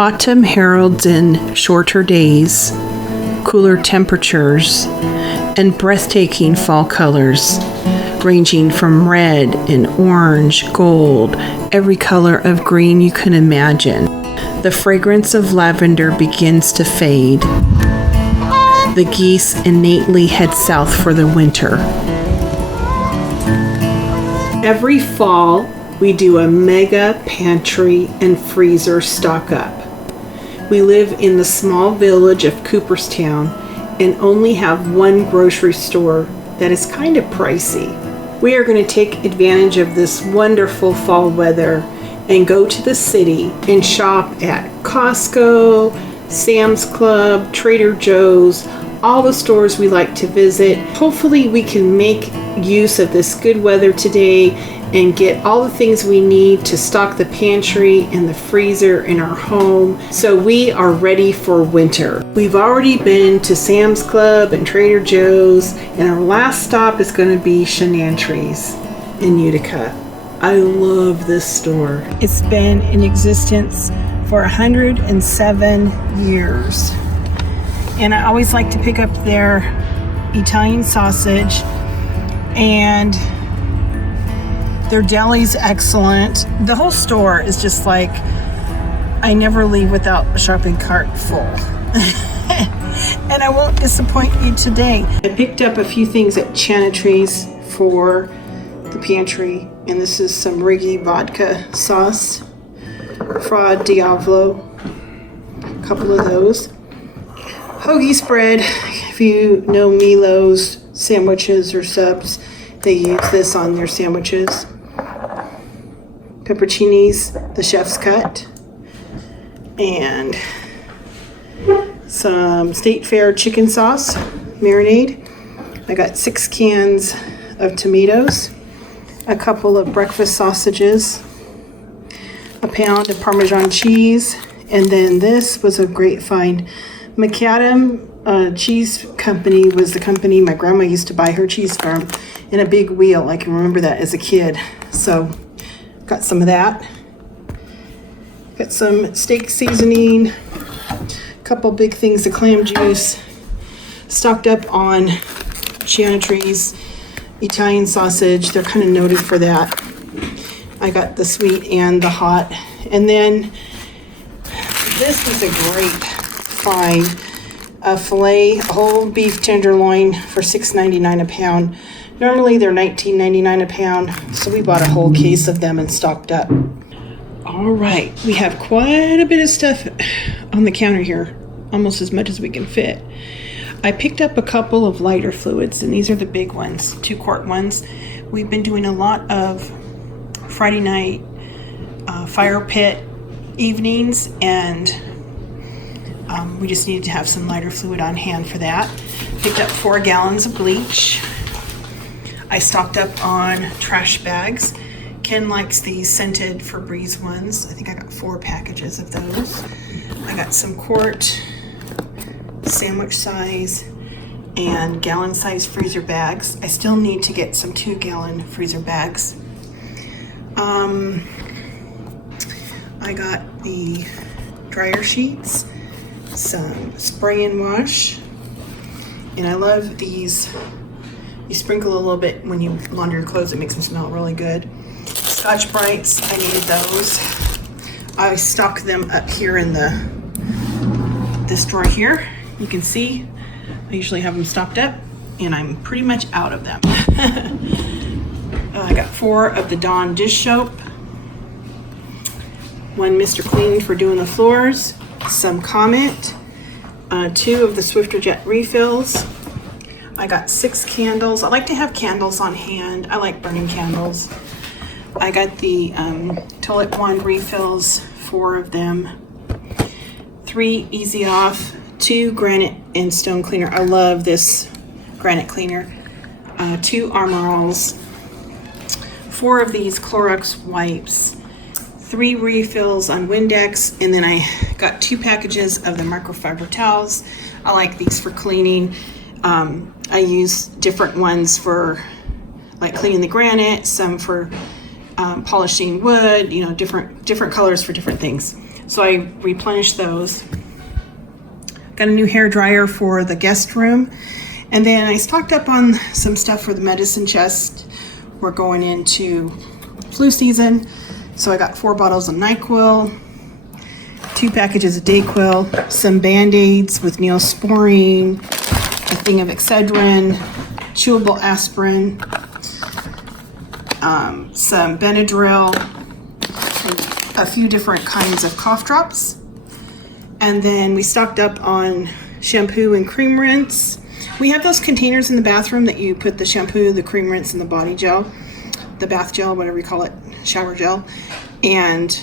Autumn heralds in shorter days, cooler temperatures, and breathtaking fall colors, ranging from red and orange, gold, every color of green you can imagine. The fragrance of lavender begins to fade. The geese innately head south for the winter. Every fall, we do a mega pantry and freezer stock up. We live in the small village of Cooperstown and only have one grocery store that is kind of pricey. We are going to take advantage of this wonderful fall weather and go to the city and shop at Costco, Sam's Club, Trader Joe's, all the stores we like to visit. Hopefully we can make use of this good weather today and get all the things we need to stock the pantry and the freezer in our home so we are ready for winter. We've already been to Sam's Club and Trader Joe's, and our last stop is going to be Shenantries in Utica. I love this store. It's been in existence for 107 years. And I always like to pick up their Italian sausage, and their deli's excellent. The whole store is just like, I never leave without a shopping cart full. And I won't disappoint you today. I picked up a few things at Chantry's for the pantry, and this is some Riggy vodka sauce, Fra Diavolo, a couple of those. Hoagie spread, if you know Milo's sandwiches or subs, they use this on their sandwiches. Pepperoncinis, the chef's cut, and some State Fair chicken sauce marinade. I got 6 cans of tomatoes, a couple of breakfast sausages, a pound of Parmesan cheese, and then this was a great find. Macadam Cheese Company was the company my grandma used to buy her cheese from, in a big wheel. I can remember that as a kid. So got some of that. Got some steak seasoning, a couple big things of clam juice, stocked up on Chantry's Italian sausage. They're kind of noted for that. I got the sweet and the hot. And then this was a great find. A filet whole beef tenderloin for $6.99 a pound. Normally they're $19.99 a pound, so we bought a whole case of them and stocked up. All right, we have quite a bit of stuff on the counter here, almost as much as we can fit. I picked up a couple of lighter fluids, and these are the big ones, 2-quart ones. We've been doing a lot of Friday night fire pit evenings, and we just needed to have some lighter fluid on hand for that. Picked up 4 gallons of bleach. I stocked up on trash bags. Ken likes these scented Febreze ones. I think I got 4 packages of those. I got some quart, sandwich size, and gallon size freezer bags. I still need to get some 2-gallon freezer bags. I got the dryer sheets, some spray and wash, and I love these. You sprinkle a little bit when you launder your clothes, it makes them smell really good. Scotch Brights, I needed those. I stock them up here in this drawer here. You can see I usually have them stocked up, and I'm pretty much out of them. I got 4 of the Dawn dish soap, 1 Mr. Clean for doing the floors, some Comet, 2 of the Swifter Jet refills. I got 6 candles. I like to have candles on hand. I like burning candles. I got the toilet wand refills, 4 of them, 3 Easy Off, 2 granite and stone cleaner. I love this granite cleaner. 2 Armor Alls, 4 of these Clorox wipes, 3 refills on Windex, and then I got 2 packages of the microfiber towels. I like these for cleaning. I use different ones for like cleaning the granite, some for polishing wood, you know, different colors for different things. So I replenished those. Got a new hair dryer for the guest room. And then I stocked up on some stuff for the medicine chest. We're going into flu season. So I got 4 bottles of Nyquil, 2 packages of Dayquil, some Band-Aids with Neosporin, a thing of Excedrin, chewable aspirin, some Benadryl, a few different kinds of cough drops. And then we stocked up on shampoo and cream rinse. We have those containers in the bathroom that you put the shampoo, the cream rinse, and the body gel, the bath gel, whatever you call it, shower gel. And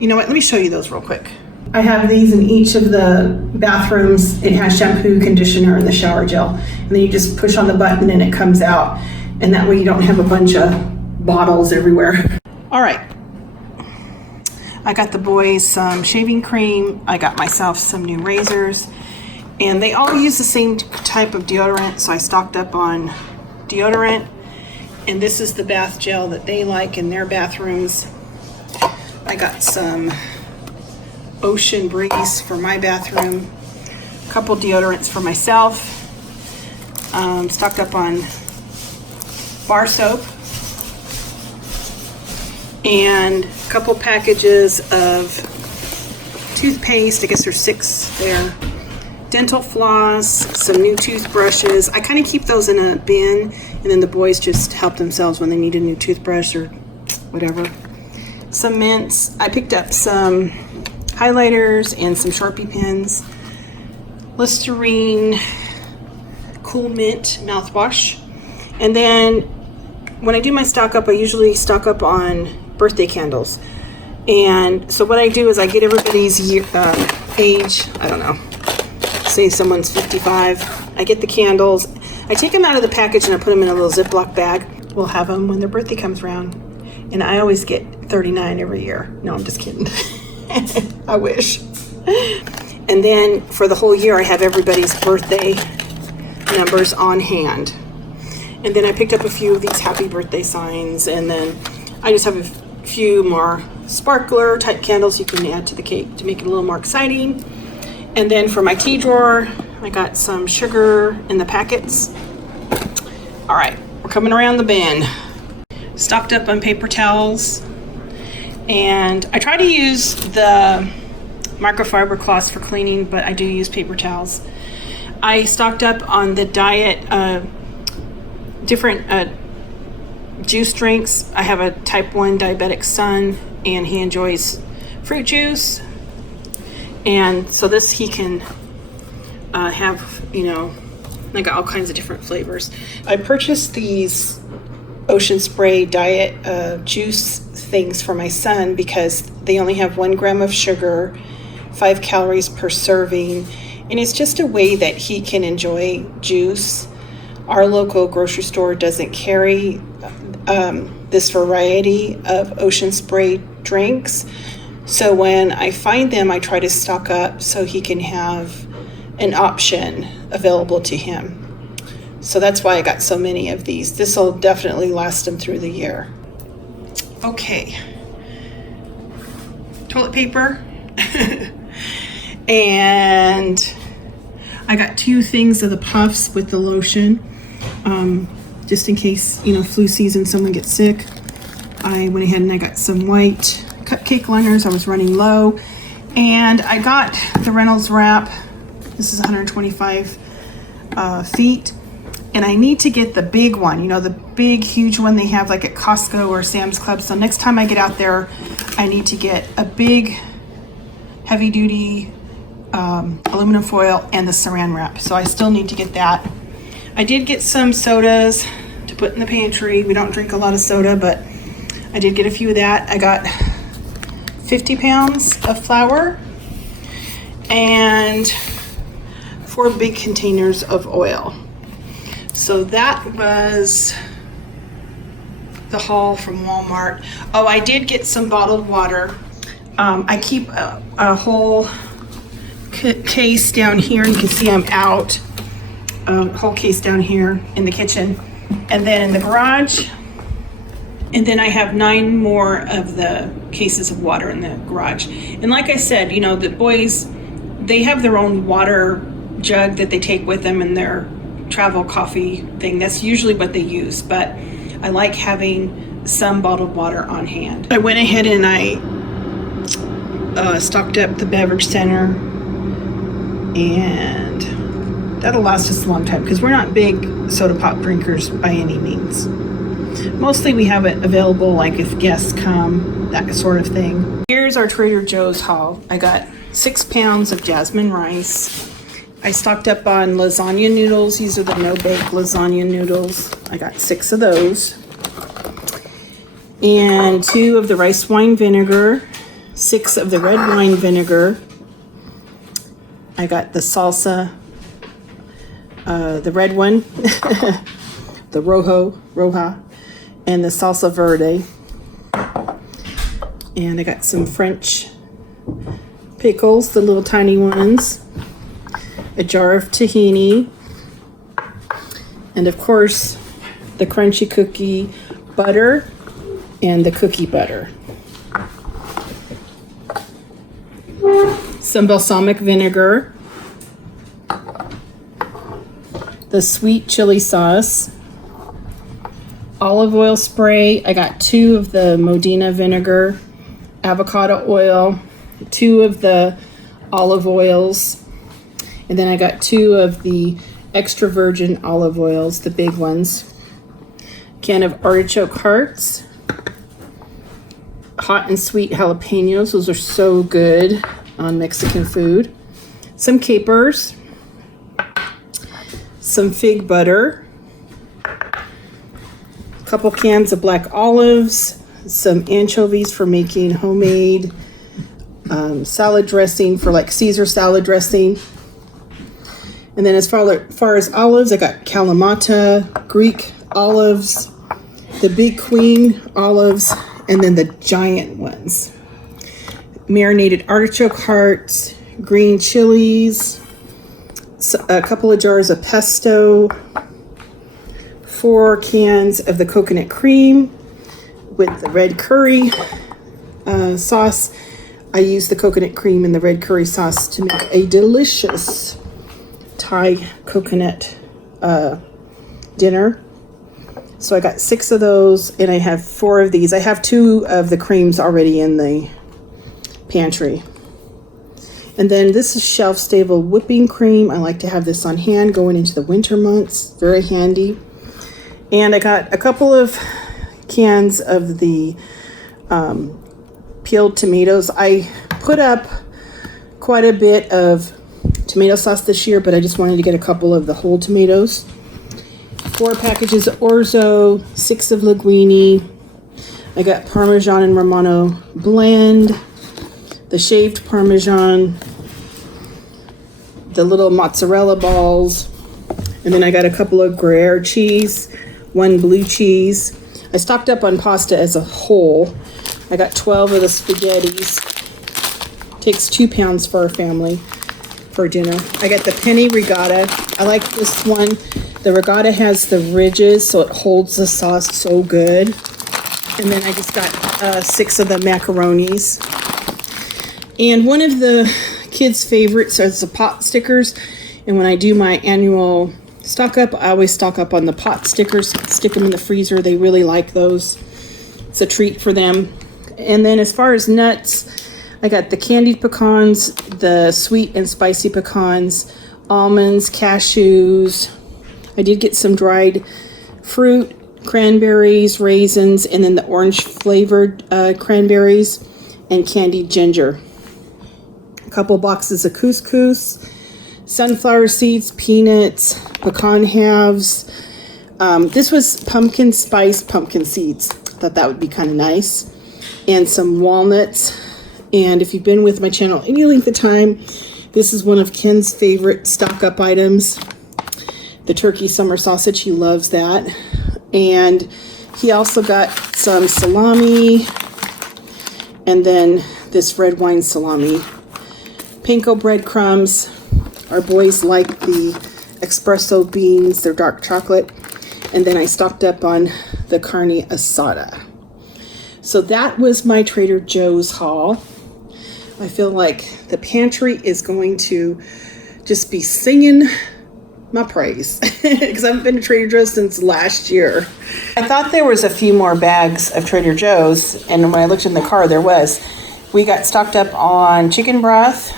you know what, let me show you those real quick. I have these in each of the bathrooms. It has shampoo, conditioner, and the shower gel. And then you just push on the button and it comes out. And that way you don't have a bunch of bottles everywhere. All right. I got the boys some shaving cream. I got myself some new razors. And they all use the same type of deodorant, so I stocked up on deodorant. And this is the bath gel that they like in their bathrooms. I got some Ocean Breeze for my bathroom. A couple deodorants for myself. Stocked up on bar soap. And a couple packages of toothpaste. I guess there's 6 there. Dental floss, some new toothbrushes. I kind of keep those in a bin, and then the boys just help themselves when they need a new toothbrush or whatever. Some mints. I picked up some highlighters and some Sharpie pens. Listerine, Cool Mint mouthwash. And then when I do my stock up, I usually stock up on birthday candles. And so what I do is I get everybody's age, I don't know, say someone's 55. I get the candles. I take them out of the package and I put them in a little Ziploc bag. We'll have them when their birthday comes around. And I always get 39 every year. No, I'm just kidding. I wish. And then for the whole year, I have everybody's birthday numbers on hand. And then I picked up a few of these happy birthday signs. And then I just have a few more sparkler type candles you can add to the cake to make it a little more exciting. And then for my tea drawer, I got some sugar in the packets. All right, we're coming around the bend. Stocked up on paper towels. And I try to use the microfiber cloths for cleaning, but I do use paper towels. I stocked up on the diet, different juice drinks. I have a type 1 diabetic son, and he enjoys fruit juice. And so this he can have, you know, I got all kinds of different flavors. I purchased these Ocean Spray diet juice things for my son because they only have 1 gram of sugar, 5 calories per serving, and it's just a way that he can enjoy juice. Our local grocery store doesn't carry this variety of Ocean Spray drinks. So when I find them, I try to stock up so he can have an option available to him. So that's why I got so many of these. This will definitely last him through the year. Okay. Toilet paper. And I got 2 things of the puffs with the lotion. Just in case, you know, flu season, someone gets sick. I went ahead and I got some white cupcake liners. I was running low. And I got the Reynolds Wrap. This is 125 feet. And I need to get the big one, you know, the big, huge one they have like at Costco or Sam's Club. So next time I get out there, I need to get a big, heavy-duty aluminum foil and the saran wrap. So I still need to get that. I did get some sodas to put in the pantry. We don't drink a lot of soda, but I did get a few of that. I got 50 pounds of flour and 4 big containers of oil. So that was the haul from Walmart. Oh, I did get some bottled water. I keep a whole case down here. You can see I'm out. Whole case down here in the kitchen. And then in the garage, And then I have 9 more of the cases of water in the garage. And like I said, you know, the boys, they have their own water jug that they take with them in their travel coffee thing. That's usually what they use, but I like having some bottled water on hand. I went ahead and I stocked up the beverage center, and that'll last us a long time because we're not big soda pop drinkers by any means. Mostly we have it available like if guests come, that sort of thing. Here's our Trader Joe's haul. I got 6 pounds of jasmine rice. I stocked up on lasagna noodles. These are the no-bake lasagna noodles. I got 6 of those. And 2 of the rice wine vinegar, 6 of the red wine vinegar. I got the salsa, the red one, the roja, and the salsa verde. And I got some French pickles, the little tiny ones, a jar of tahini, and of course the crunchy cookie butter and the cookie butter. Some balsamic vinegar, the sweet chili sauce, olive oil spray. I got 2 of the Modena vinegar, avocado oil, 2 of the olive oils, and then I got 2 of the extra virgin olive oils, the big ones. Can of artichoke hearts, hot and sweet jalapenos. Those are so good on Mexican food. Some capers, some fig butter, a couple cans of black olives, some anchovies for making homemade salad dressing, for like Caesar salad dressing. And then as far as olives, I got Kalamata, Greek olives, the big queen olives, and then the giant ones. Marinated artichoke hearts, green chilies, a couple of jars of pesto, 4 cans of the coconut cream with the red curry sauce. I use the coconut cream and the red curry sauce to make a delicious Thai coconut dinner. So I got 6 of those, and I have 4 of these. I have 2 of the creams already in the pantry. And then this is shelf-stable whipping cream. I like to have this on hand going into the winter months. Very handy. And I got a couple of cans of the peeled tomatoes. I put up quite a bit of tomato sauce this year, but I just wanted to get a couple of the whole tomatoes. 4 packages of orzo, 6 of linguine. I got Parmesan and Romano blend, the shaved Parmesan, the little mozzarella balls, and then I got a couple of Gruyere cheese, 1 blue cheese. I stocked up on pasta as a whole. I got 12 of the spaghettis. Takes 2 pounds for our family for dinner. I got the penny regatta. I like this one. The regatta has the ridges, so it holds the sauce so good. And then I just got 6 of the macaronis. And one of the kids' favorites is the pot stickers. And when I do my annual stock up, I always stock up on the pot stickers, stick them in the freezer. They really like those. It's a treat for them. And then as far as nuts, I got the candied pecans, the sweet and spicy pecans, almonds, cashews. I did get some dried fruit, cranberries, raisins, and then the orange flavored cranberries and candied ginger. A couple boxes of couscous, sunflower seeds, peanuts, pecan halves. This was pumpkin spice pumpkin seeds. I thought that would be kind of nice. And some walnuts. And if you've been with my channel any length of time, this is one of Ken's favorite stock up items. The turkey summer sausage, he loves that. And he also got some salami, and then this red wine salami. Panko breadcrumbs. Our boys like the espresso beans, they're dark chocolate. And then I stocked up on the carne asada. So that was my Trader Joe's haul. I feel like the pantry is going to just be singing my praise because I haven't been to Trader Joe's since last year. I thought there was a few more bags of Trader Joe's, and when I looked in the car, there was. We got stocked up on chicken broth,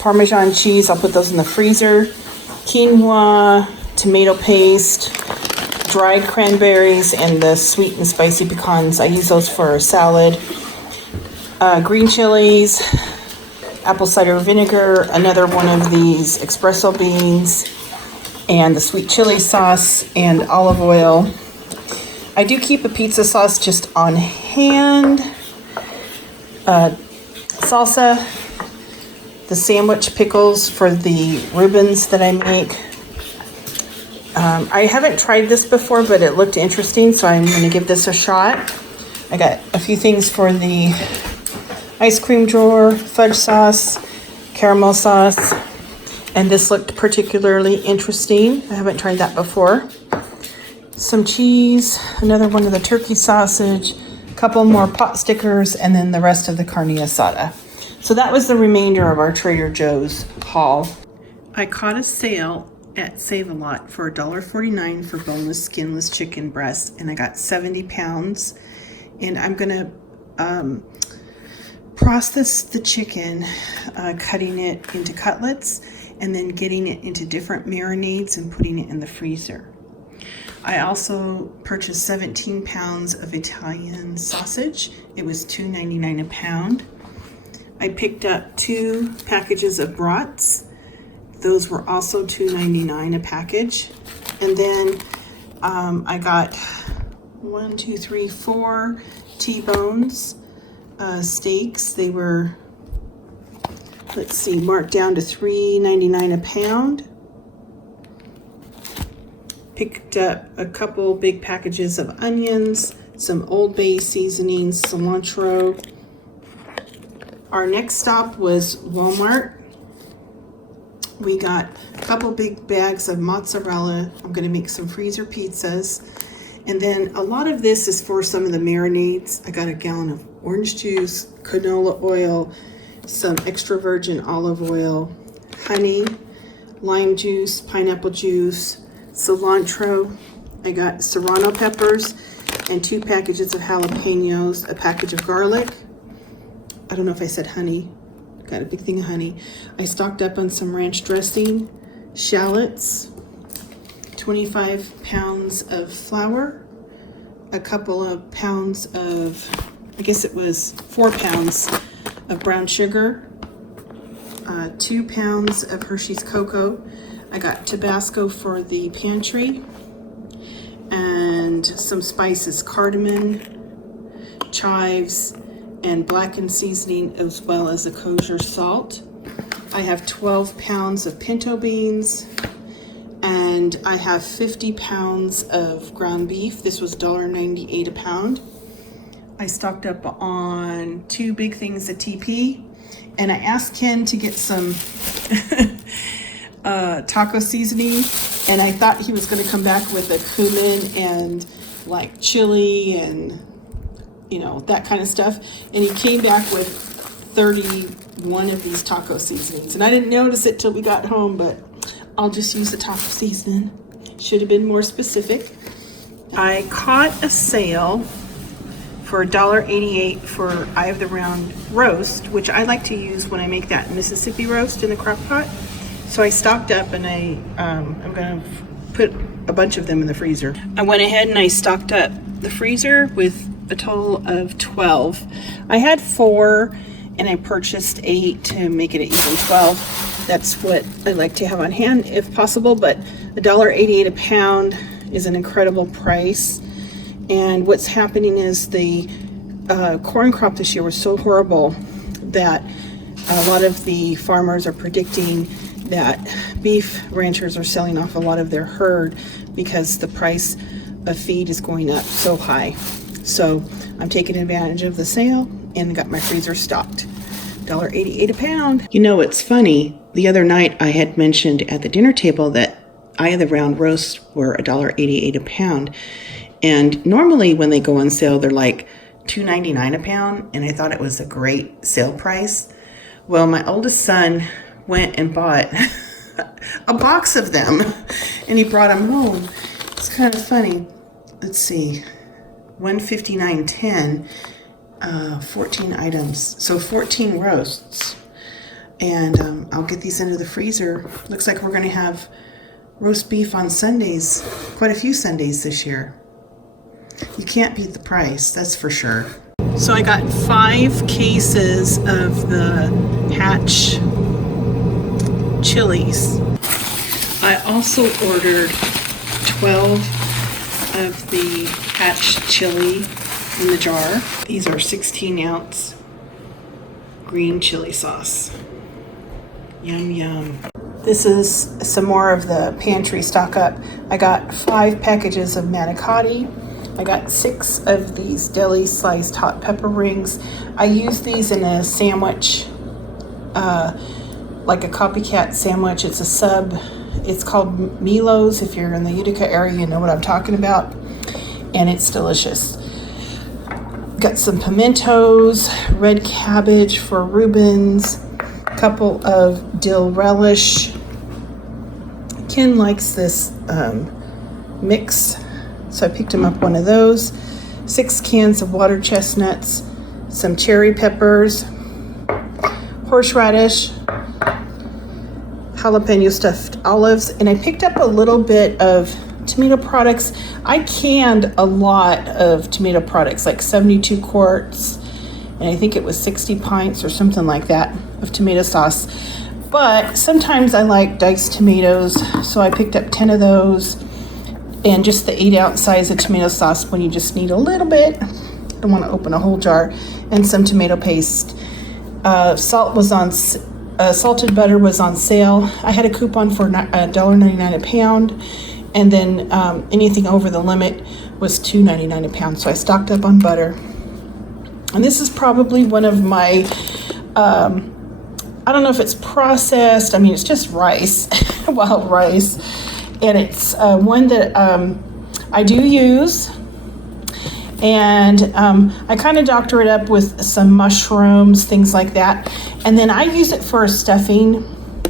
Parmesan cheese, I'll put those in the freezer, quinoa, tomato paste, dried cranberries, and the sweet and spicy pecans. I use those for a salad. Green chilies, apple cider vinegar, another one of these espresso beans, and the sweet chili sauce and olive oil. I do keep a pizza sauce just on hand. Salsa, the sandwich pickles for the Reubens that I make. I haven't tried this before, but it looked interesting, so I'm going to give this a shot. I got a few things for the ice cream drawer, fudge sauce, caramel sauce, and this looked particularly interesting. I haven't tried that before. Some cheese, another one of the turkey sausage, a couple more pot stickers, and then the rest of the carne asada. So that was the remainder of our Trader Joe's haul. I caught a sale at Save-A-Lot for $1.49 for boneless, skinless chicken breast, and I got 70 pounds. And I'm gonna process the chicken, cutting it into cutlets and then getting it into different marinades and putting it in the freezer. I also purchased 17 pounds of Italian sausage. It was $2.99 a pound. I picked up 2 packages of Brats. Those were also $2.99 a package. And then I got 4 T-bones. Steaks. They were, let's see, marked down to $3.99 a pound. Picked up a couple big packages of onions, some Old Bay seasoning, cilantro. Our next stop was Walmart. We got a couple big bags of mozzarella. I'm going to make some freezer pizzas. And then a lot of this is for some of the marinades. I got a gallon of orange juice, canola oil, some extra virgin olive oil, honey, lime juice, pineapple juice, cilantro. I got serrano peppers and 2 packages of jalapenos, a package of garlic. I don't know if I said honey. Got a big thing of honey. I stocked up on some ranch dressing, shallots, 25 pounds of flour, a couple of pounds of, I guess it was 4 pounds of brown sugar, 2 pounds of Hershey's cocoa. I got Tabasco for the pantry, and some spices, cardamom, chives, and blackened seasoning, as well as a kosher salt. I have 12 pounds of pinto beans, and I have 50 pounds of ground beef. This was $1.98 a pound. I stocked up on 2 big things of TP, and I asked Ken to get some taco seasoning, and I thought he was going to come back with a cumin and like chili and that kind of stuff, and he came back with 31 of these taco seasonings, and I didn't notice it till we got home, but I'll just use the taco seasoning. Should have been more specific. I caught a sale for $1.88 for Eye of the Round roast, which I like to use when I make that Mississippi roast in the crock pot. So I stocked up, and I'm going to put a bunch of them in the freezer. I went ahead and I stocked up the freezer with a total of 12. I had 4 and I purchased 8 to make it an even 12. That's what I like to have on hand if possible, but $1.88 a pound is an incredible price. And what's happening is the corn crop this year was so horrible that a lot of the farmers are predicting that beef ranchers are selling off a lot of their herd because the price of feed is going up so high. So I'm taking advantage of the sale and got my freezer stocked. $1.88 a pound. It's funny. The other night I had mentioned at the dinner table that Eye of the Round roasts were $1.88 a pound. And normally when they go on sale, they're like $2.99 a pound, and I thought it was a great sale price. Well, my oldest son went and bought a box of them, and he brought them home. It's kind of funny. Let's see, $159.10, 14 items, so 14 roasts. And I'll get these into the freezer. Looks like we're going to have roast beef on Sundays, quite a few Sundays this year. You can't beat the price, that's for sure. So I got 5 cases of the Hatch chilies. I also ordered 12 of the Hatch chili in the jar. These are 16-ounce green chili sauce. Yum, yum. This is some more of the pantry stock up. I got 5 packages of Manicotti. I got 6 of these deli sliced hot pepper rings. I use these in a sandwich, like a copycat sandwich. It's a sub. It's called Milo's. If you're in the Utica area, you know what I'm talking about. And it's delicious. Got some pimentos, red cabbage for Reubens, a couple of dill relish. Ken likes this mix, so I picked him up one of those. 6 cans of water chestnuts, some cherry peppers, horseradish, jalapeno stuffed olives, and I picked up a little bit of tomato products. I canned a lot of tomato products, like 72 quarts, and I think it was 60 pints or something like that of tomato sauce. But sometimes I like diced tomatoes, so I picked up 10 of those, and just the 8-ounce size of tomato sauce when you just need a little bit. Don't want to open a whole jar, and some tomato paste. Salt was on. Salted butter was on sale. I had a coupon for $1.99 a pound, and then anything over the limit was $2.99 a pound. So I stocked up on butter. And this is probably one of my, I don't know if it's processed. I mean, it's just rice, wild rice. And it's one that I do use. And I kind of doctor it up with some mushrooms, things like that. And then I use it for stuffing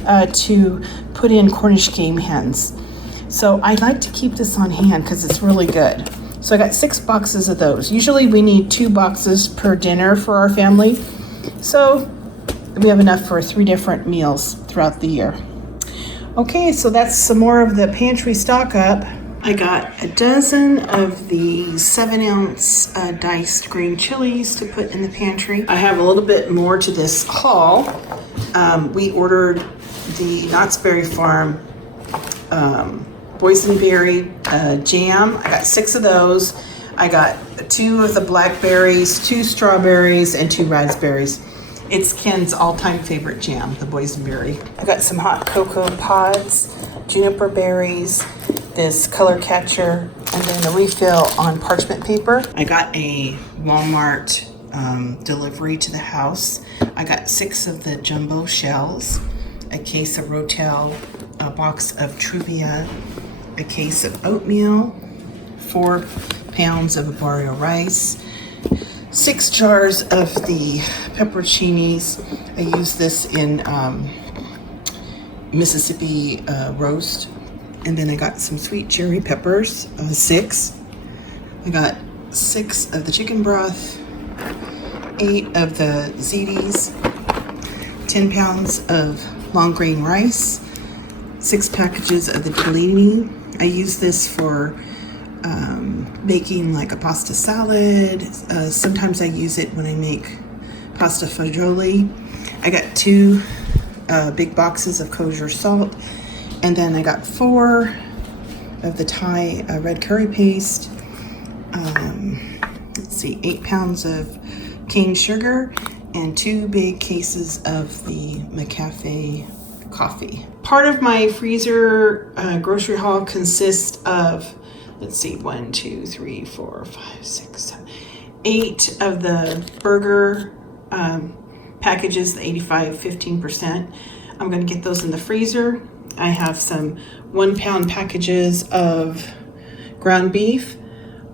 to put in Cornish game hens. So I like to keep this on hand because it's really good. So I got 6 boxes of those. Usually we need 2 boxes per dinner for our family. So we have enough for 3 different meals throughout the year. Okay, so that's some more of the pantry stock up. I got a dozen of the 7-ounce diced green chilies to put in the pantry. I have a little bit more to this haul. We ordered the Knott's Berry Farm boysenberry jam. I got 6 of those. I got 2 of the blackberries, 2 strawberries, and 2 raspberries. It's Ken's all-time favorite jam, the boysenberry. I got some hot cocoa pods, juniper berries, this color catcher, and then a refill on parchment paper. I got a Walmart delivery to the house. I got 6 of the jumbo shells, a case of Rotel, a box of Truvia, a case of oatmeal, 4 pounds of barrio rice, 6 jars of the pepperoncinis. I use this in Mississippi roast. And then I got some sweet cherry peppers, 6. I got 6 of the chicken broth, 8 of the ziti's, 10 pounds of long grain rice, 6 packages of the tortellini. I use this for making like a pasta salad. Sometimes I use it when I make pasta fagioli. I got 2 big boxes of kosher salt. And then I got 4 of the Thai red curry paste. Let's see, 8 pounds of cane sugar and 2 big cases of the McCafe coffee. Part of my freezer grocery haul consists of, let's see, 1, 2, 3, 4, 5, 6, 7, 8 of the burger packages, the 85, 15%. I'm going to get those in the freezer. I have some 1-pound packages of ground beef,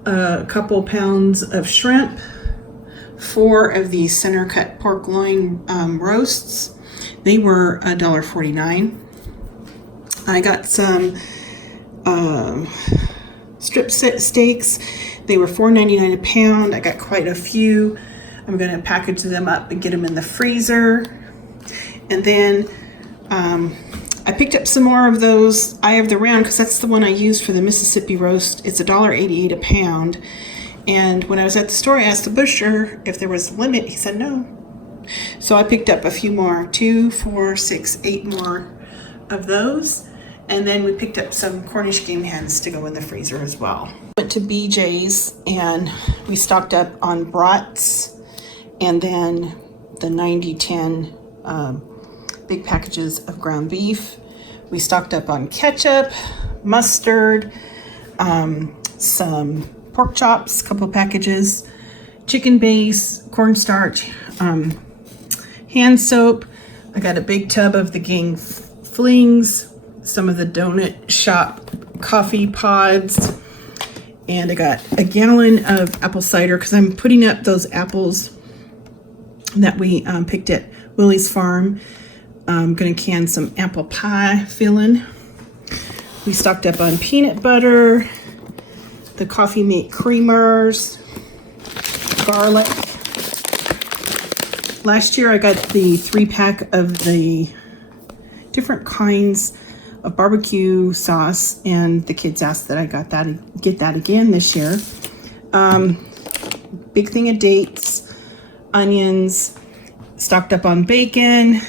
a couple pounds of shrimp, 4 of these center cut pork loin roasts. They were $1.49. I got some strip steaks. They were $4.99 a pound. I got quite a few. I'm going to package them up and get them in the freezer. And then I picked up some more of those Eye of the Round, because that's the one I used for the Mississippi roast. It's $1.88 a pound. And when I was at the store, I asked the butcher if there was a limit. He said no. So I picked up a few more, 2, 4, 6, 8 more of those. And then we picked up some Cornish game hens to go in the freezer as well. Went to BJ's and we stocked up on Brats, and then the 90-10 big packages of ground beef. We stocked up on ketchup, mustard, some pork chops, a couple of packages, chicken base, cornstarch, hand soap. I got a big tub of the Gang Flings, some of the Donut Shop coffee pods, and I got a gallon of apple cider because I'm putting up those apples that we picked at Willie's farm. I'm going to can some apple pie filling. We stocked up on peanut butter, the Coffee Mate creamers, garlic. Last year I got the 3-pack of the different kinds of barbecue sauce, and the kids asked that I get that again this year. Big thing of dates, onions, stocked up on bacon.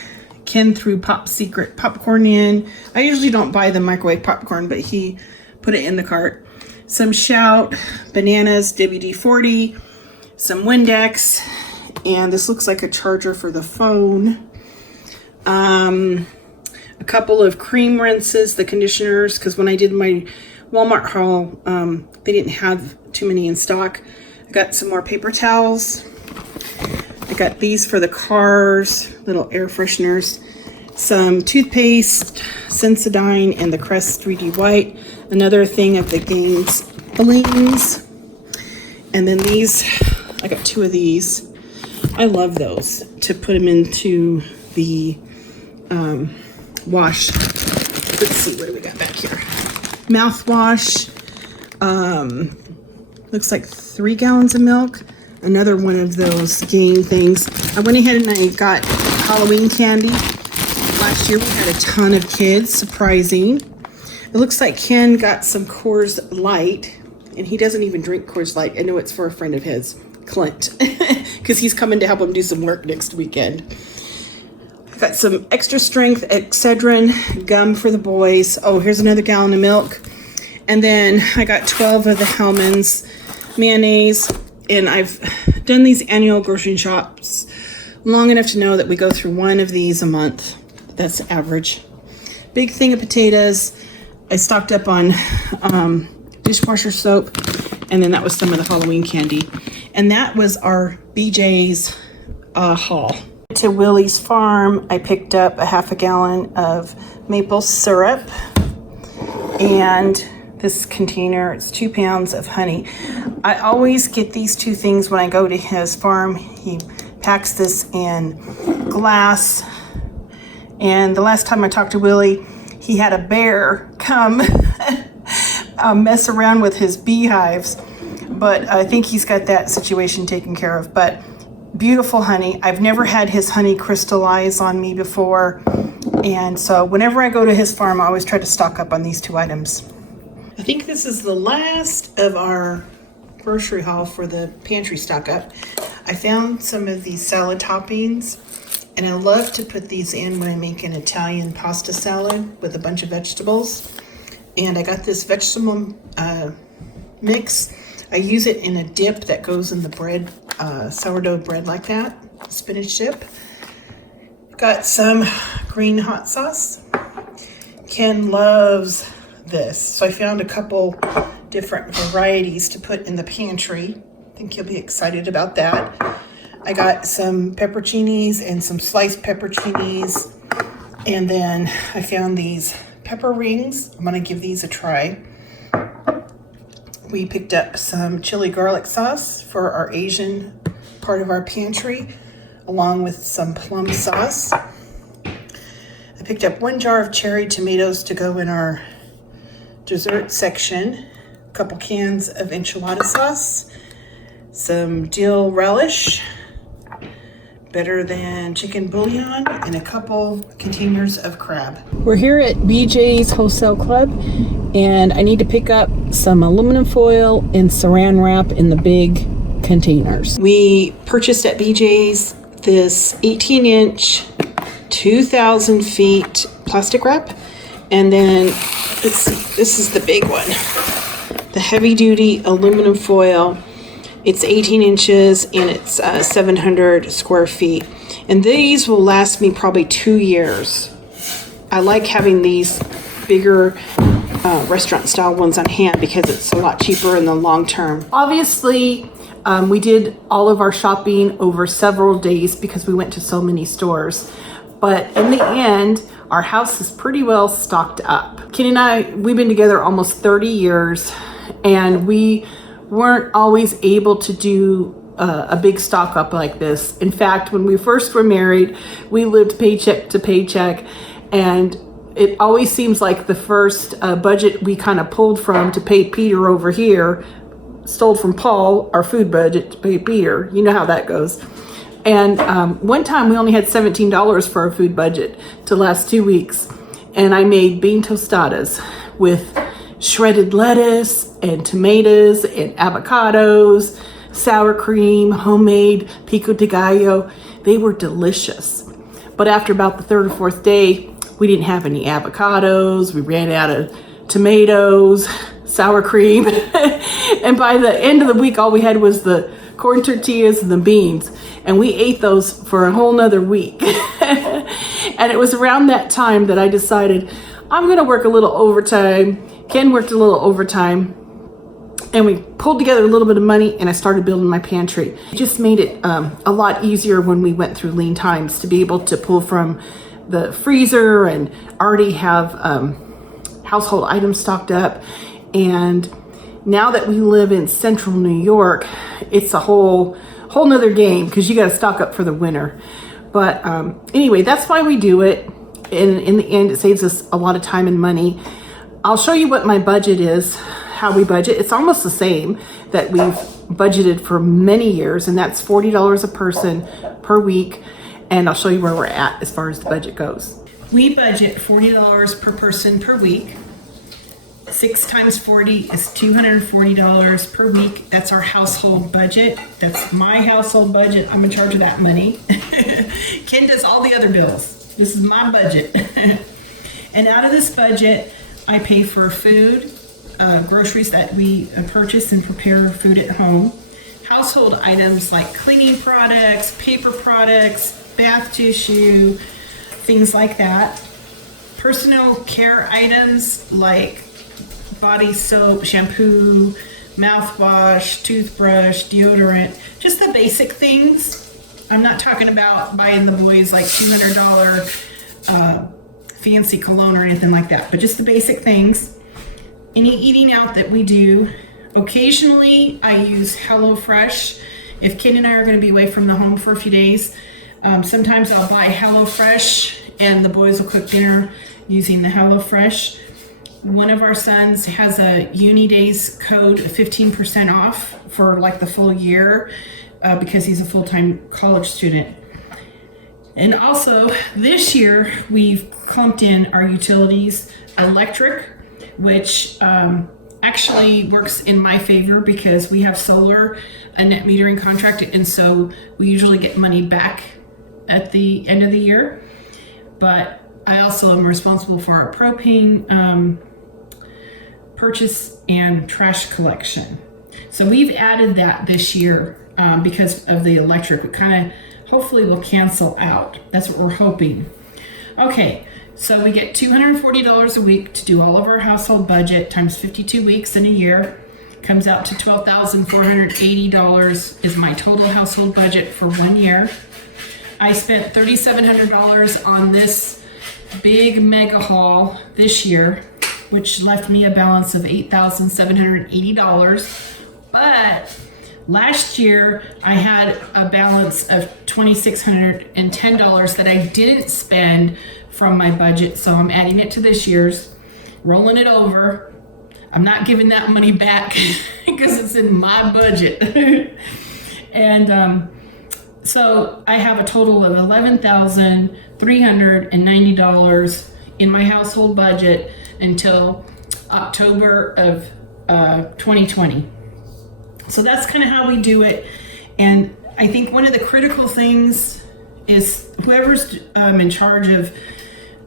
Ken threw Pop Secret popcorn in. I usually don't buy the microwave popcorn, but he put it in the cart. Some Shout, bananas, WD-40, some Windex, and this looks like a charger for the phone. A couple of cream rinses, the conditioners, because when I did my Walmart haul, they didn't have too many in stock. I got some more paper towels. I got these for the cars, little air fresheners. Some toothpaste, Sensodyne, and the Crest 3D White. Another thing of the Games Flings. And then these, I got 2 of these. I love those, to put them into the wash. Let's see, what do we got back here? Mouthwash. Looks like 3 gallons of milk. Another one of those game things. I went ahead and I got Halloween candy. Last year we had a ton of kids, surprising. It looks like Ken got some Coors Light, and he doesn't even drink Coors Light. I know it's for a friend of his, Clint, because he's coming to help him do some work next weekend. I got some extra strength Excedrin gum for the boys. Oh, here's another gallon of milk. And then I got 12 of the Hellmann's mayonnaise. And I've done these annual grocery shops long enough to know that we go through 1 of these a month. That's average. Big thing of potatoes. I stocked up on dishwasher soap, and then that was some of the Halloween candy. And that was our BJ's haul. To Willie's farm, I picked up a half a gallon of maple syrup, and this container, it's 2 pounds of honey. I always get these 2 things when I go to his farm. He packs this in glass. And the last time I talked to Willie, he had a bear come mess around with his beehives. But I think he's got that situation taken care of. But beautiful honey. I've never had his honey crystallize on me before. And so whenever I go to his farm, I always try to stock up on these 2 items. I think this is the last of our grocery haul for the pantry stock up. I found some of these salad toppings, and I love to put these in when I make an Italian pasta salad with a bunch of vegetables. And I got this vegetable mix. I use it in a dip that goes in the bread, sourdough bread like that, spinach dip. Got some green hot sauce. Ken loves this. So I found a couple different varieties to put in the pantry. I think you'll be excited about that. I got some pepperoncinis and some sliced pepperoncinis. And then I found these pepper rings. I'm gonna give these a try. We picked up some chili garlic sauce for our Asian part of our pantry, along with some plum sauce. I picked up 1 jar of cherry tomatoes to go in our dessert section, a couple cans of enchilada sauce, some dill relish, better than chicken bouillon, and a couple containers of crab. We're here at BJ's Wholesale Club, and I need to pick up some aluminum foil and saran wrap in the big containers. We purchased at BJ's this 18-inch, 2,000 feet plastic wrap, and then let's see, this is the big one, the heavy-duty aluminum foil. It's 18 inches and it's 700 square feet. And these will last me probably 2 years. I like having these bigger restaurant style ones on hand because it's a lot cheaper in the long term. Obviously, we did all of our shopping over several days because we went to so many stores. But in the end, our house is pretty well stocked up. Kenny and I, we've been together almost 30 years, and we weren't always able to do a big stock up like this. In fact, when we first were married, we lived paycheck to paycheck, and it always seems like the first budget we kind of pulled from to pay Peter over here, stole from Paul, our food budget, to pay Peter. You know how that goes. And one time we only had $17 for our food budget to last 2 weeks, and I made bean tostadas with shredded lettuce and tomatoes and avocados, sour cream, homemade pico de gallo. They were delicious. But after about the 3rd or 4th day, we didn't have any avocados. We ran out of tomatoes, sour cream. And by the end of the week, all we had was the corn tortillas and the beans. And we ate those for a whole nother week. And it was around that time that I decided I'm gonna work a little overtime. Ken worked a little overtime, and we pulled together a little bit of money, and I started building my pantry. It just made it a lot easier when we went through lean times to be able to pull from the freezer and already have household items stocked up. And now that we live in central New York, it's a whole nother game because you got to stock up for the winter. But anyway, that's why we do it. And in the end, it saves us a lot of time and money. I'll show you what my budget is, how we budget. It's almost the same that we've budgeted for many years, and that's $40 a person per week. And I'll show you where we're at as far as the budget goes. We budget $40 per person per week. 6 times 40 is $240 per week. That's our household budget. That's my household budget. I'm in charge of that money. Ken does all the other bills. This is my budget. And out of this budget, I pay for food, groceries that we purchase and prepare food at home, household items like cleaning products, paper products, bath tissue, things like that, personal care items like body soap, shampoo, mouthwash, toothbrush, deodorant, just the basic things. I'm not talking about buying the boys like $200 fancy cologne or anything like that, but just the basic things. Any eating out that we do. Occasionally, I use HelloFresh. If Ken and I are going to be away from the home for a few days, sometimes I'll buy HelloFresh and the boys will cook dinner using the HelloFresh. One of our sons has a Unidays code of 15% off for like the full year because he's a full-time college student. And also this year we've clumped in our utilities, electric, which actually works in my favor because we have solar, a net metering contract, and so we usually get money back at the end of the year. But I also am responsible for our propane purchase and trash collection. So we've added that this year because of the electric. It kind of hopefully will cancel out. That's what we're hoping. Okay, so we get $240 a week to do all of our household budget times 52 weeks in a year. Comes out to $12,480 is my total household budget for 1 year. I spent $3,700 on this big mega haul this year, which left me a balance of $8,780. But Last year, I had a balance of $2,610 that I didn't spend from my budget. So I'm adding it to this year's, rolling it over. I'm not giving that money back because it's in my budget. And so I have a total of $11,390 in my household budget until October of 2020. So that's kind of how we do it. And I think one of the critical things is whoever's in charge of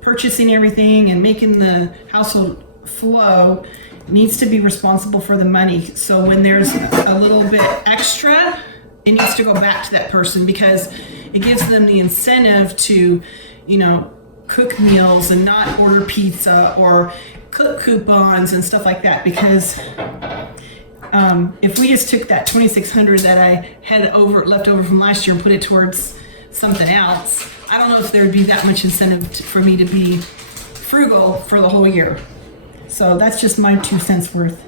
purchasing everything and making the household flow needs to be responsible for the money. So when there's a little bit extra, it needs to go back to that person, because it gives them the incentive to, you know, cook meals and not order pizza or cook coupons and stuff like that. Because if we just took that $2,600 that I had left over from last year and put it towards something else, I don't know if there would be that much incentive for me to be frugal for the whole year. So that's just my 2 cents worth.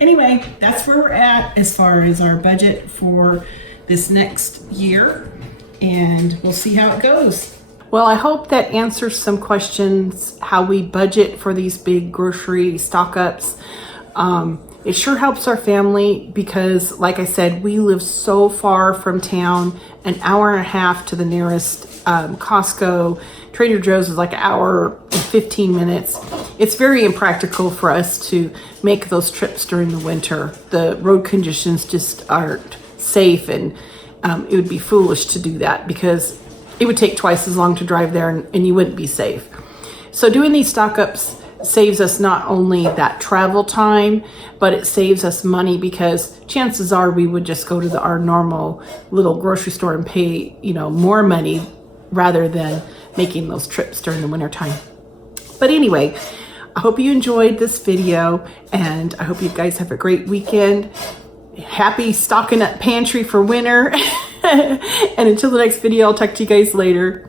Anyway, that's where we're at as far as our budget for this next year, and we'll see how it goes. Well, I hope that answers some questions, how we budget for these big grocery stock-ups. It sure helps our family because, like I said, we live so far from town, an hour and a half to the nearest Costco. Trader Joe's is like an hour and 15 minutes. It's very impractical for us to make those trips during the winter. The road conditions just aren't safe, and it would be foolish to do that because it would take twice as long to drive there, and you wouldn't be safe. So doing these stock-ups saves us not only that travel time, but it saves us money, because chances are we would just go to our normal little grocery store and pay, you know, more money rather than making those trips during the winter time. But anyway, I hope you enjoyed this video, and I hope you guys have a great weekend. Happy stocking up pantry for winter. And until the next video, I'll talk to you guys later.